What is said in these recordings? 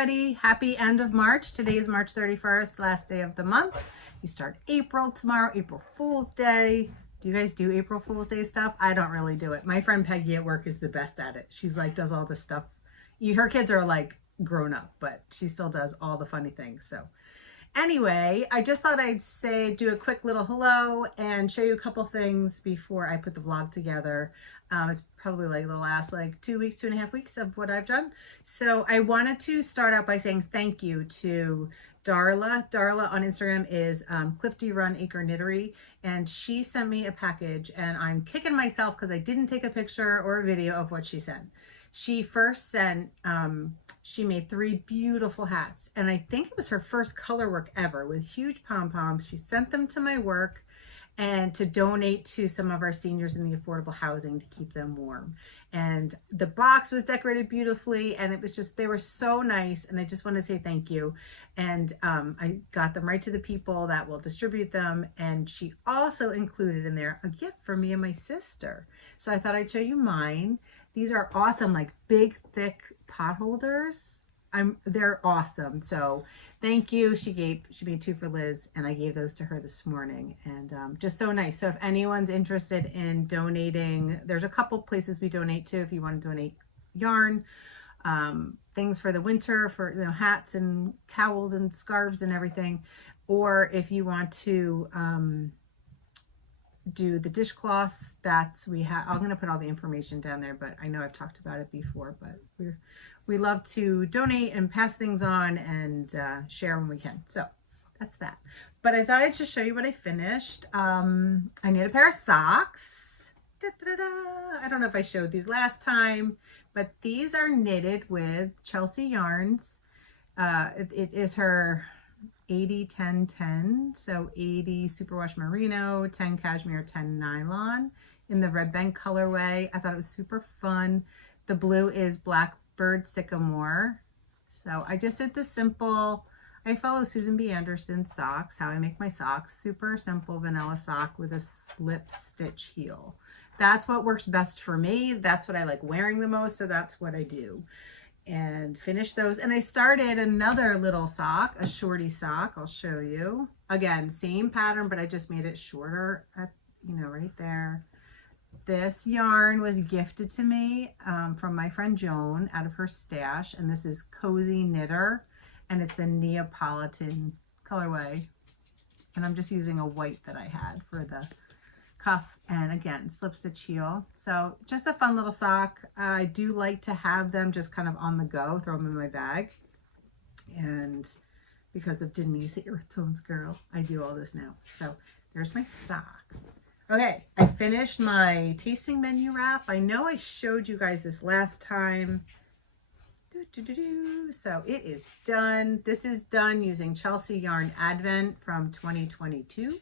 everybody. Happy end of March. Today is March 31st, last day of the month. You start April tomorrow, April Fool's Day. Do you guys do April Fool's Day stuff? I don't really do it. My friend Peggy at work is the best at it. She's like, does all this stuff. Her kids are like grown up, but she still does all the funny things. So anyway, I just thought I'd do a quick little hello and show you a couple things before I put the vlog together. It's probably like the last 2.5 weeks of what I've done. So I wanted to start out by saying thank you to Darla. Darla on Instagram is Clifty Run Acre Knittery, and she sent me a package, and I'm kicking myself because I didn't take a picture or a video of what she sent. She first sent, she made 3 beautiful hats, and I think it was her first color work ever with huge pom-poms. She sent them to my work and to donate to some of our seniors in the affordable housing to keep them warm. And the box was decorated beautifully, and it was just, they were so nice, and I just want to say thank you. And I got them right to the people that will distribute them, and she also included in there a gift for me and my sister. So I thought I'd show you mine. These are awesome, like big, thick pot holders. They're awesome. So thank you. She made 2 for Liz, and I gave those to her this morning, and just so nice. So if anyone's interested in donating, there's a couple places we donate to if you want to donate yarn, things for the winter, for hats and cowls and scarves and everything, or if you want to do the dishcloths, I'm going to put all the information down there, but I know I've talked about it before, but we love to donate and pass things on and share when we can. So that's that. But I thought I'd just show you what I finished. I knit a pair of socks. I don't know if I showed these last time, but these are knitted with Chelsea yarns. It is her 80-10-10, so 80 superwash merino, 10 cashmere, 10 nylon in the red bank colorway. I thought it was super fun. The blue is blackbird sycamore. So I just did the simple, I follow Susan B. Anderson's socks, how I make my socks. Super simple vanilla sock with a slip stitch heel. That's what works best for me. That's what I like wearing the most, so that's what I do. And finish those. And I started another little sock, a shorty sock. I'll show you. Again, same pattern, but I just made it shorter at, right there. This yarn was gifted to me from my friend Joan out of her stash. And this is Cozy Knitter, and it's the Neapolitan colorway. And I'm just using a white that I had for the cuff, and again, slip stitch heel. So just a fun little sock. I do like to have them just kind of on the go, throw them in my bag. And because of Denise at Earth Tones Girl, I do all this now. So there's my socks. Okay, I finished my tasting menu wrap. I know I showed you guys this last time. So it is done. This is done using Chelsea Yarn Advent from 2022.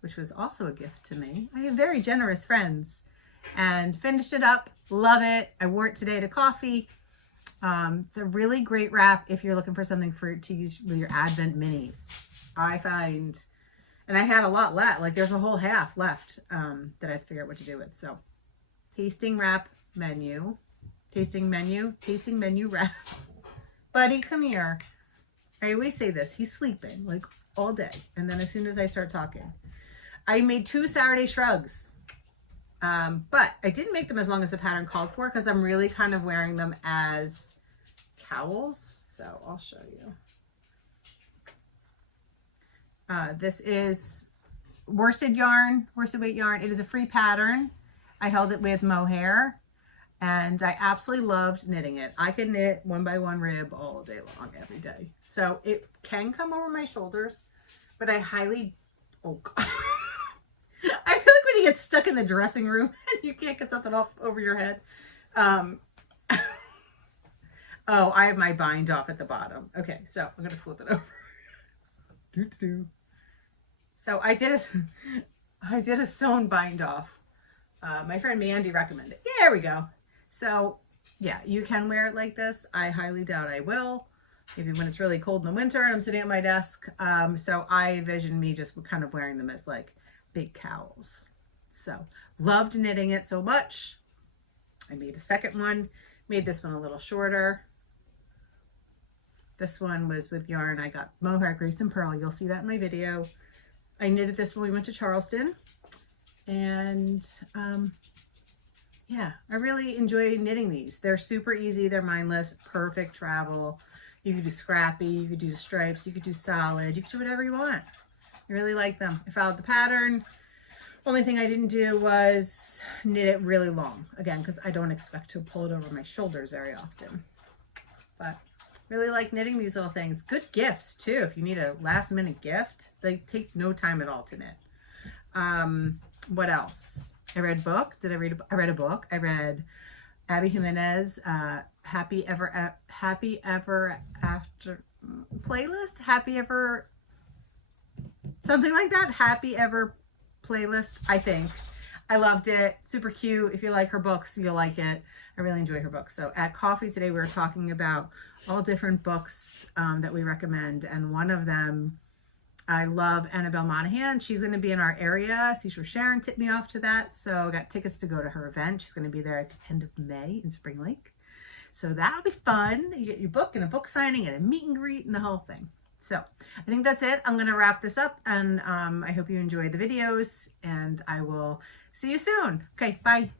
Which was also a gift to me. I have very generous friends, and finished it up. Love it. I wore it today to coffee. It's a really great wrap if you're looking for something to use with your Advent minis. I find, and I had a lot left, like there's a whole half left that I have to figure out what to do with. So tasting wrap menu, tasting menu wrap. Buddy, come here. I always say this, he's sleeping like all day. And then as soon as I start talking, I made 2 Saturday shrugs, but I didn't make them as long as the pattern called for because I'm really kind of wearing them as cowls. So I'll show you. This is worsted yarn, worsted weight yarn. It is a free pattern. I held it with mohair, and I absolutely loved knitting it. I could knit 1 by 1 rib all day long, every day. So it can come over my shoulders, but I highly, oh God. I feel like when you get stuck in the dressing room and you can't get something off over your head. Oh, I have my bind off at the bottom. Okay, so I'm going to flip it over. So I did a sewn bind off. My friend Mandy recommended. There we go. So yeah, you can wear it like this. I highly doubt I will. Maybe when it's really cold in the winter and I'm sitting at my desk. So I envision me just kind of wearing them as like big cowls. So loved knitting it so much. I made a second one, made this one a little shorter. This one was with yarn. I got mohair, Grace and Pearl. You'll see that in my video. I knitted this when we went to Charleston. And yeah, I really enjoy knitting these. They're super easy. They're mindless, perfect travel. You could do scrappy, you could do stripes, you could do solid, you could do whatever you want. I really like them. I followed the pattern. Only thing I didn't do was knit it really long. Again, because I don't expect to pull it over my shoulders very often. But really like knitting these little things. Good gifts too. If you need a last minute gift, they take no time at all to knit. What else? I read a book. I read a book. I read Abby Jimenez, Happy Ever After playlist. Happy Ever, something like that. Happy Ever playlist, I think. I loved it. Super cute. If you like her books, you'll like it. I really enjoy her books. So at coffee today, we were talking about all different books that we recommend. And one of them, I love Annabelle Monahan. She's going to be in our area. Seashore Sharon tipped me off to that. So I got tickets to go to her event. She's going to be there at the end of May in Spring Lake. So that'll be fun. You get your book and a book signing and a meet and greet and the whole thing. So I think that's it. I'm going to wrap this up, and I hope you enjoyed the videos, and I will see you soon. Okay, bye.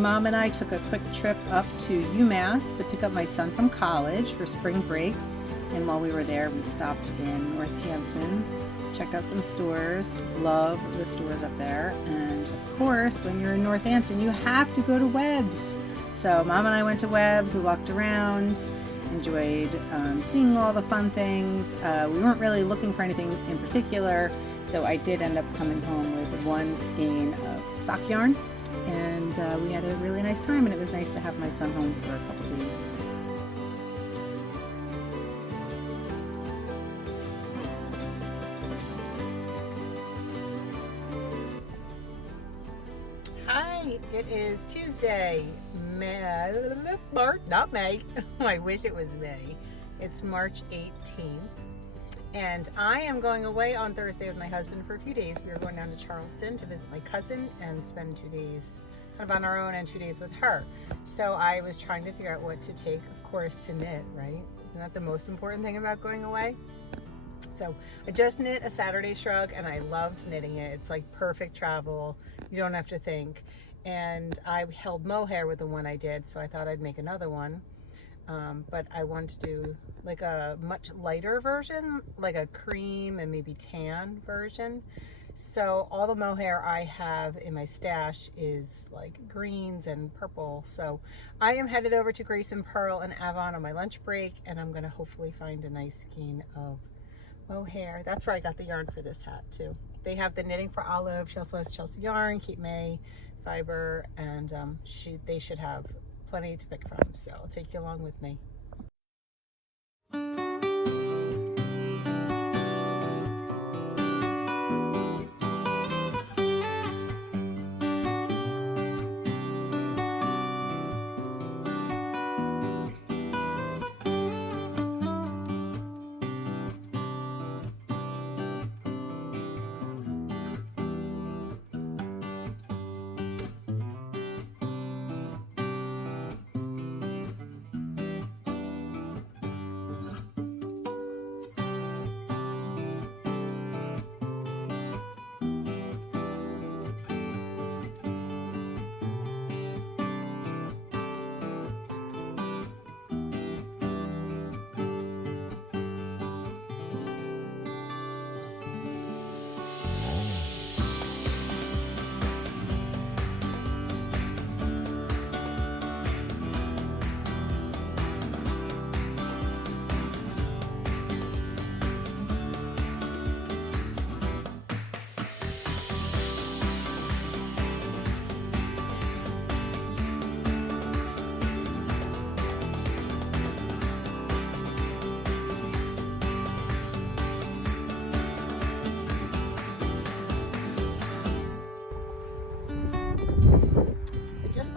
Mom and I took a quick trip up to UMass to pick up my son from college for spring break, and while we were there we stopped in Northampton, checked out some stores. Love the stores up there, and of course when you're in Northampton you have to go to Webb's. So Mom and I went to Webb's, we walked around, enjoyed seeing all the fun things. We weren't really looking for anything in particular, so I did end up coming home with one skein of sock yarn, and we had a really nice time, and it was nice to have my son home for a couple days. Hi, it is Tuesday, not May. I wish it was May. It's March 18th. And I am going away on Thursday with my husband for a few days. We are going down to Charleston to visit my cousin and spend 2 days kind of on our own and 2 days with her. So I was trying to figure out what to take, of course, to knit, right? Isn't that the most important thing about going away? So I just knit a Saturday shrug, and I loved knitting it. It's like perfect travel. You don't have to think. And I held mohair with the one I did, so I thought I'd make another one. But I want to do like a much lighter version, like a cream and maybe tan version. So all the mohair I have in my stash is like greens and purple. So I am headed over to Grace and Pearl and Avon on my lunch break, and I'm going to hopefully find a nice skein of mohair. That's where I got the yarn for this hat too. They have the Knitting for Olive. She also has Chelsea yarn, Keep May fiber, and they should have plenty to pick from. So I'll take you along with me.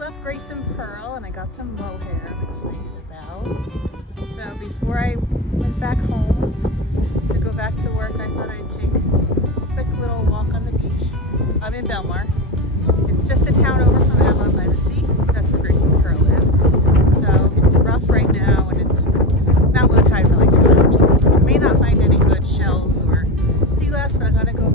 Left Grace and Pearl, and I got some mohair I'm excited about. So before I went back home to go back to work, I thought I'd take a quick little walk on the beach. I'm in Belmar. It's just the town over from Avon by the sea. That's where Grace and Pearl is. So it's rough right now, and it's not low tide for like 2 hours. So I may not find any good shells or sea glass, but I'm gonna go